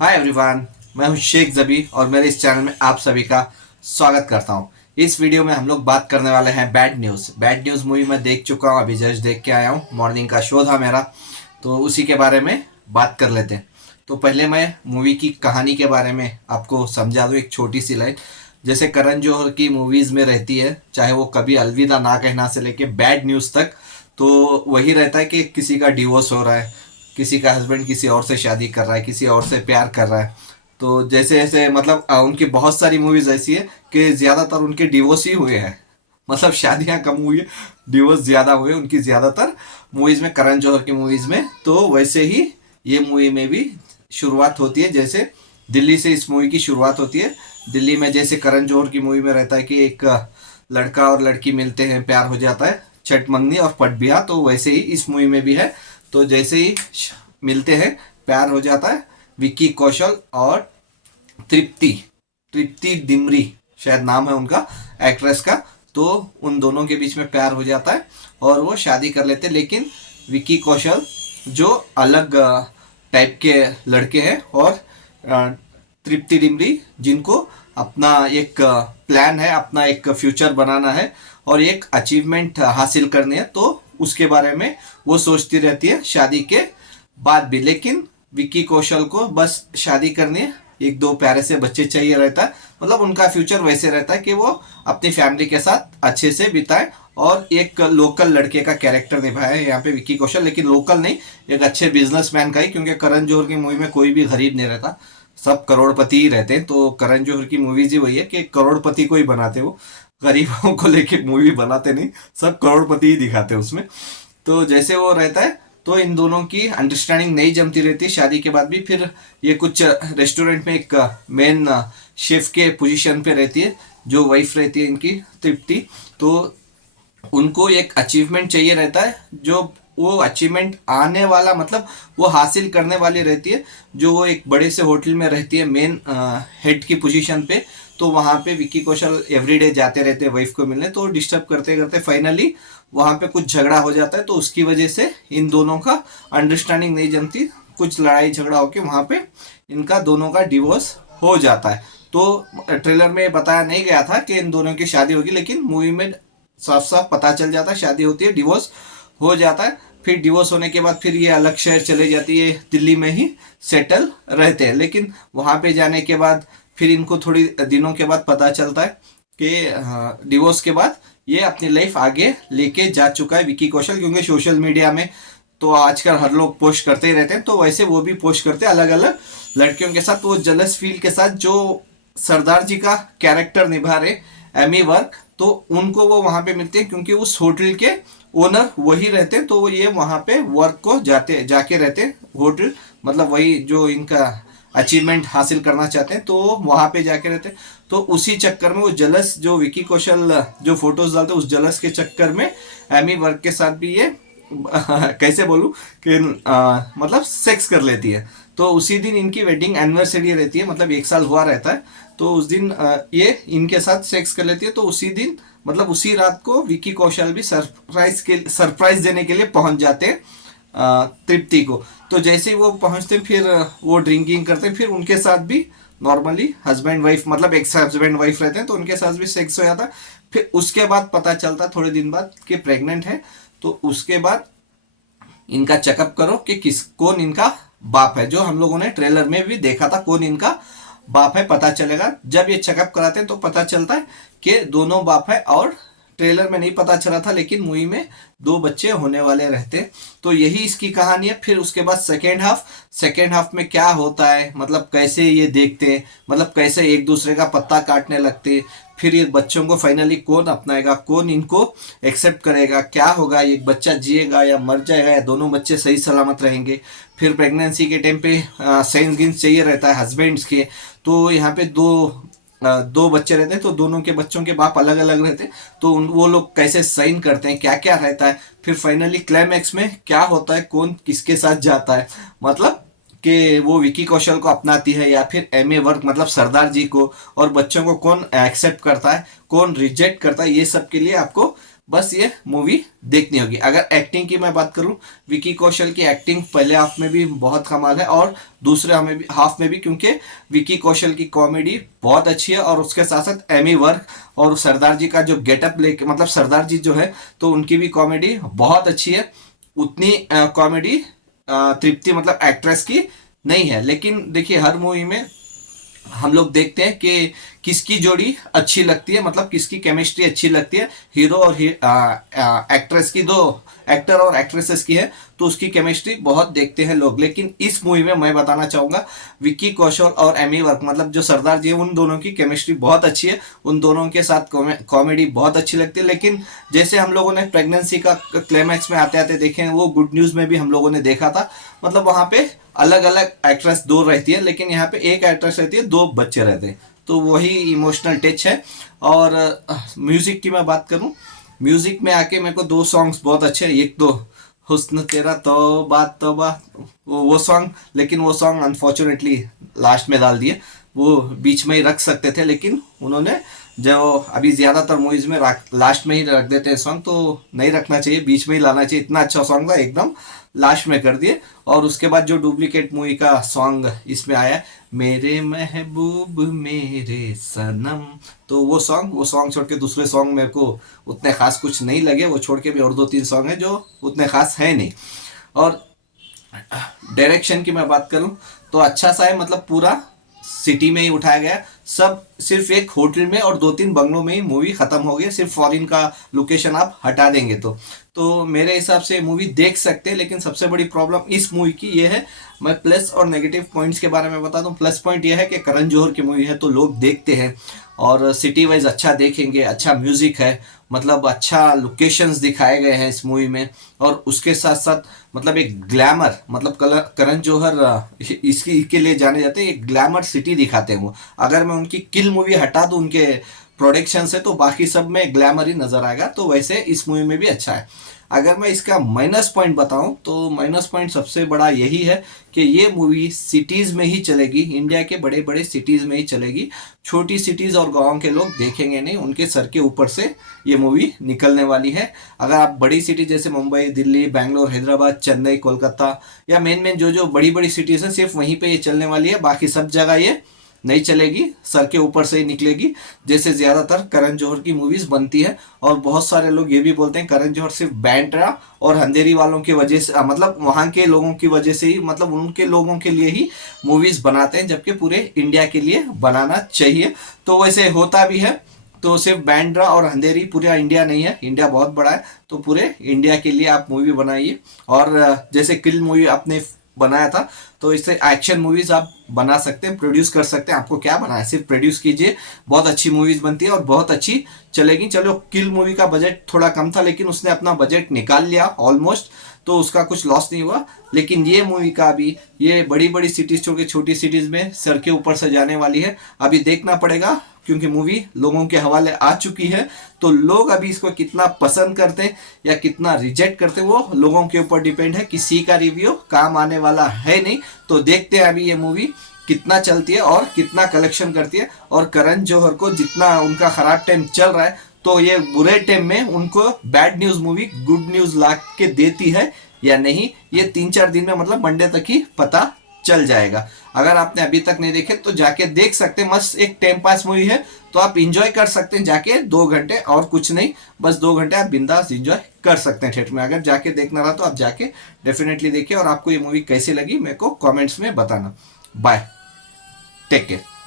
Hi everyone, मैं हूं शेख जबी और मेरे इस चैनल में आप सभी का स्वागत करता हूं। इस वीडियो में हम लोग बात करने वाले हैं bad news. Bad news movie मैं देख चुका हूं, अभी जस्ट देख के आया हूं। मॉर्निंग का शो था मेरा, तो उसी के बारे में बात कर लेते हैं। तो पहले मैं मूवी की कहानी के बारे में आपको समझा दूं, एक छोटी सी लाइन। जैसे करण जौहर की मूवीज़ में रहती है, चाहे वो कभी अलविदा ना कहना से लेके बैड न्यूज़ तक, तो वही रहता है कि किसी का डिवोर्स हो रहा है, किसी का हस्बैंड किसी और से शादी कर रहा है, किसी और से प्यार कर रहा है। तो जैसे जैसे मतलब उनकी बहुत सारी मूवीज ऐसी है कि ज़्यादातर उनके डिवोर्स ही हुए हैं। मतलब शादियां कम हुई है, डिवोर्स ज़्यादा हुए उनकी ज़्यादातर मूवीज़ में, करण जौहर की मूवीज़ में। तो वैसे ही ये मूवी में भी शुरुआत होती है। जैसे दिल्ली से इस मूवी की शुरुआत होती है। दिल्ली में जैसे करण जौहर की मूवी में रहता है कि एक लड़का और लड़की मिलते हैं, प्यार हो जाता है, छठ मंगनी और पट ब्याह, तो वैसे ही इस मूवी में भी है। तो जैसे ही मिलते हैं, प्यार हो जाता है। विक्की कौशल और तृप्ति तृप्ति डिमरी शायद नाम है उनका, एक्ट्रेस का। तो उन दोनों के बीच में प्यार हो जाता है और वो शादी कर लेते हैं। लेकिन विक्की कौशल जो अलग टाइप के लड़के हैं, और तृप्ति डिमरी जिनको अपना एक प्लान है, अपना एक फ्यूचर बनाना है और एक अचीवमेंट हासिल करनी है, तो उसके बारे में वो सोचती रहती है शादी के बाद भी। लेकिन विक्की कौशल को बस शादी करनी है, एक दो प्यारे से बच्चे चाहिए रहता है। मतलब उनका फ्यूचर वैसे रहता है कि वो अपनी फैमिली के साथ अच्छे से बिताए और एक लोकल लड़के का कैरेक्टर निभाया है यहाँ पे विक्की कौशल। लेकिन लोकल नहीं, एक अच्छे बिजनेसमैन का ही, क्योंकि करण जौहर की मूवी में कोई भी गरीब नहीं रहता, सब करोड़पति ही रहते हैं। तो करण जौहर की मूवीज ही वही है कि करोड़पति को ही बनाते, वो गरीबों को लेके मूवी बनाते नहीं, सब करोड़पति ही दिखाते हैं उसमें। तो जैसे वो रहता है, तो इन दोनों की अंडरस्टैंडिंग नहीं जमती रहती शादी के बाद भी। फिर ये कुछ रेस्टोरेंट में एक मेन शेफ के पोजीशन पे रहती है, जो वाइफ रहती है इनकी तृप्ति। तो उनको एक अचीवमेंट चाहिए रहता है, जो वो अचीवमेंट आने वाला, मतलब वो हासिल करने वाली रहती है। जो वो एक बड़े से होटल में रहती है, मेन हेड की पोजीशन पे। तो वहाँ पे विक्की कौशल एवरीडे जाते रहते हैं वाइफ को मिलने। तो डिस्टर्ब करते करते फाइनली वहाँ पे कुछ झगड़ा हो जाता है। तो उसकी वजह से इन दोनों का अंडरस्टैंडिंग नहीं जमती, कुछ लड़ाई झगड़ा होके वहाँ पे इनका दोनों का डिवोर्स हो जाता है। तो ट्रेलर में बताया नहीं गया था कि इन दोनों की शादी होगी, लेकिन मूवी में साफ साफ पता चल जाता है शादी होती है, डिवोर्स हो जाता है। फिर डिवोर्स होने के बाद फिर ये अलग शहर चले जाती है, दिल्ली में ही सेटल रहते हैं। लेकिन वहाँ पे जाने के बाद फिर इनको थोड़ी दिनों के बाद पता चलता है कि डिवोर्स के बाद ये अपनी लाइफ आगे लेके जा चुका है विक्की कौशल। क्योंकि सोशल मीडिया में तो आजकल हर लोग पोस्ट करते ही रहते हैं, तो वैसे वो भी पोस्ट करते हैं अलग अलग लड़कियों के साथ। वो जलस फील के साथ जो सरदार जी का कैरेक्टर निभा रहे एमी वर्क, तो उनको वो वहाँ पे मिलते हैं, क्योंकि उस होटल के ओनर वही रहते हैं। तो ये वहाँ पे वर्क को जाके रहते हैं, होटल मतलब वही जो इनका अचीवमेंट हासिल करना चाहते हैं, तो वहाँ पे जाके रहते हैं। तो उसी चक्कर में वो जलस, जो विकी कौशल जो फोटोज डालते हैं, उस जलस के चक्कर में एमी वर्क के साथ भी ये कैसे बोलूँ कि मतलब सेक्स कर लेती है। तो उसी दिन इनकी वेडिंग एनिवर्सरी रहती है, मतलब एक साल हुआ रहता है। तो उस दिन ये इनके साथ सेक्स कर लेती है। तो उसी दिन, मतलब उसी रात को विक्की कौशल भी सरप्राइज देने के लिए पहुंच जाते हैं तृप्ति को। तो जैसे ही वो पहुंचते फिर वो ड्रिंकिंग करते हैं, फिर उनके साथ भी नॉर्मली हस्बैंड वाइफ, मतलब एक हस्बैंड वाइफ रहते हैं, तो उनके साथ भी सेक्स हो जाता है। फिर उसके बाद पता चलता है थोड़े दिन बाद कि प्रेग्नेंट है। तो उसके बाद इनका चेकअप करो कि कौन इनका बाप है, जो हम लोगों ने ट्रेलर में भी देखा था कौन इनका बाप है पता चलेगा। जब ये चेकअप कराते हैं तो पता चलता है कि दोनों बाप है, और ट्रेलर में नहीं पता चला था, लेकिन मूवी में दो बच्चे होने वाले रहते। तो यही इसकी कहानी है। फिर उसके बाद सेकेंड हाफ में क्या होता है, मतलब कैसे ये देखते हैं, मतलब कैसे एक दूसरे का पत्ता काटने लगते, फिर ये बच्चों को फाइनली कौन अपनाएगा, कौन इनको एक्सेप्ट करेगा, क्या होगा, एक बच्चा जिएगा या मर जाएगा, या दोनों बच्चे सही सलामत रहेंगे। फिर प्रेगनेंसी के टाइम पे साइंस गिन्स चाहिए रहता है हस्बैंड्स के। तो यहाँ पे दो बच्चे रहते हैं, तो दोनों के बच्चों के बाप अलग अलग रहते हैं। तो वो लोग कैसे साइन करते हैं, क्या क्या रहता है, फिर फाइनली क्लाइमैक्स में क्या होता है, कौन किसके साथ जाता है, मतलब कि वो विकी कौशल को अपनाती है या फिर एमी वर्क मतलब सरदार जी को, और बच्चों को कौन एक्सेप्ट करता है, कौन रिजेक्ट करता है, ये सब के लिए आपको बस ये मूवी देखनी होगी। अगर एक्टिंग की मैं बात करूं, विकी कौशल की एक्टिंग पहले हाफ में भी बहुत कमाल है और दूसरे हाफ में भी, क्योंकि विकी कौशल की कॉमेडी बहुत अच्छी है और उसके साथ साथ एमी वर्क और सरदार जी का जो गेटअप लेके, मतलब सरदार जी जो है तो उनकी भी कॉमेडी बहुत अच्छी है। उतनी कॉमेडी तृप्ति मतलब एक्ट्रेस की नहीं है, लेकिन देखिए हर मूवी में हम लोग देखते हैं कि किसकी जोड़ी अच्छी लगती है, मतलब किसकी केमिस्ट्री अच्छी लगती है। हीरो और एक्ट्रेस की, दो एक्टर और एक्ट्रेसेस की है तो उसकी केमिस्ट्री बहुत देखते हैं लोग। लेकिन इस मूवी में मैं बताना चाहूंगा विक्की कौशल और एमी वर्क, मतलब जो सरदार जी है, उन दोनों की केमिस्ट्री बहुत अच्छी है। उन दोनों के साथ कॉमेडी बहुत अच्छी लगती है। लेकिन जैसे हम लोगों ने प्रेगनेंसी का क्लाइमैक्स में आते आते देखे हैं, वो गुड न्यूज में भी हम लोगों ने देखा था, मतलब वहां पे अलग अलग एक्ट्रेस दो रहती है, लेकिन यहाँ पे एक एक्ट्रेस रहती है, दो बच्चे रहते हैं, तो वही इमोशनल टच है। और म्यूजिक की मैं बात करूं, म्यूजिक में आके मेरे को दो सॉन्ग्स बहुत अच्छे हैं। एक तो हुस्न तेरा तौबा तौबा, वो सॉन्ग, लेकिन वो सॉन्ग अनफॉर्चुनेटली लास्ट में डाल दिए। वो बीच में ही रख सकते थे, लेकिन उन्होंने जो अभी ज्यादातर मूवीज में लास्ट में ही रख देते हैं सॉन्ग, तो नहीं रखना चाहिए, बीच में ही लाना चाहिए। इतना अच्छा सॉन्ग था, एकदम लास्ट में कर दिए। और उसके बाद जो डुप्लीकेट मूवी का सॉन्ग इसमें आया, मेरे महबूब मेरे सनम, तो वो सॉन्ग छोड़ के दूसरे सॉन्ग मेरे को उतने खास कुछ नहीं लगे। वो छोड़ के भी और दो तीन सॉन्ग हैं जो उतने खास है नहीं। और डायरेक्शन की मैं बात करूं तो अच्छा सा है, मतलब पूरा सिटी में ही उठाया गया, सब सिर्फ एक होटल में और दो तीन बंगलों में ही मूवी खत्म हो गई। सिर्फ फॉरेन का लोकेशन आप हटा देंगे तो मेरे हिसाब से मूवी देख सकते हैं। लेकिन सबसे बड़ी प्रॉब्लम इस मूवी की ये है, मैं प्लस और नेगेटिव पॉइंट्स के बारे में बता दूं। प्लस पॉइंट ये है कि करण जौहर की मूवी है तो लोग देखते हैं, और सिटी वाइज अच्छा देखेंगे, अच्छा म्यूजिक है, मतलब अच्छा लोकेशंस दिखाए गए हैं इस मूवी में। और उसके साथ साथ मतलब एक ग्लैमर, मतलब करण जौहर इसकी के लिए जाने जाते हैं, एक ग्लैमर सिटी दिखाते हैं वो। अगर मैं उनकी किल मूवी हटा दूं उनके प्रोडक्शन से, तो बाकी सब में ग्लैमर ही नजर आएगा। तो वैसे इस मूवी में भी अच्छा है। अगर मैं इसका माइनस पॉइंट बताऊं तो माइनस पॉइंट सबसे बड़ा यही है कि ये मूवी सिटीज में ही चलेगी, इंडिया के बड़े बड़े सिटीज में ही चलेगी। छोटी सिटीज और गांव के लोग देखेंगे नहीं, उनके सर के ऊपर से ये मूवी निकलने वाली है। अगर आप बड़ी सिटी जैसे मुंबई, दिल्ली, बैंगलोर, हैदराबाद, चेन्नई, कोलकाता, या मेन मेन जो जो बड़ी बड़ी सिटीज हैं, सिर्फ वहीं पे ये चलने वाली है। बाकी सब जगह ये नहीं चलेगी, सर के ऊपर से ही निकलेगी, जैसे ज्यादातर करण जौहर की मूवीज बनती है। और बहुत सारे लोग ये भी बोलते हैं करण जौहर सिर्फ बैंड्रा और अंधेरी वालों की वजह से, मतलब वहां के लोगों की वजह से ही, मतलब उनके लोगों के लिए ही मूवीज बनाते हैं, जबकि पूरे इंडिया के लिए बनाना चाहिए। तो वैसे होता भी है, तो सिर्फ बैंड्रा और अंधेरी पूरा इंडिया नहीं है, इंडिया बहुत बड़ा है, तो पूरे इंडिया के लिए आप मूवी बनाइए। और जैसे किल मूवी आपने बनाया था, तो इससे एक्शन मूवीज आप बना सकते हैं, प्रोड्यूस कर सकते हैं। आपको क्या बनाना है, सिर्फ प्रोड्यूस कीजिए, बहुत अच्छी मूवीज बनती है और बहुत अच्छी चलेगी। चलो किल मूवी का बजट थोड़ा कम था, लेकिन उसने अपना बजट निकाल लिया ऑलमोस्ट, तो उसका कुछ लॉस नहीं हुआ। लेकिन ये मूवी का भी, ये बड़ी बड़ी सिटीज छोड़ के छोटी सिटीज में सर के ऊपर से जाने वाली है। अभी देखना पड़ेगा, क्योंकि मूवी लोगों के हवाले आ चुकी है, तो लोग अभी इसको कितना पसंद करते हैं या कितना रिजेक्ट करते हैं, वो लोगों के ऊपर डिपेंड है। किसी का रिव्यू काम आने वाला है नहीं, तो देखते हैं अभी ये मूवी कितना चलती है और कितना कलेक्शन करती है। और करण जौहर को जितना उनका खराब टाइम चल रहा है, तो ये बुरे टाइम में उनको bad news movie good news ला के देती है या नहीं, ये 3-4 दिन में, मतलब मंडे तक ही पता चल जाएगा। अगर आपने अभी तक नहीं देखे तो जाके देख सकते हैं, मस्त एक टाइम पास मूवी है, तो आप इंजॉय कर सकते हैं जाके 2 घंटे, और कुछ नहीं, बस 2 घंटे आप बिंदास इंजॉय कर सकते हैं थिएटर में। अगर जाके देखना रहा तो आप जाके डेफिनेटली देखिए, और आपको ये मूवी कैसी लगी मेरे को कमेंट्स में बताना। Bye, take care.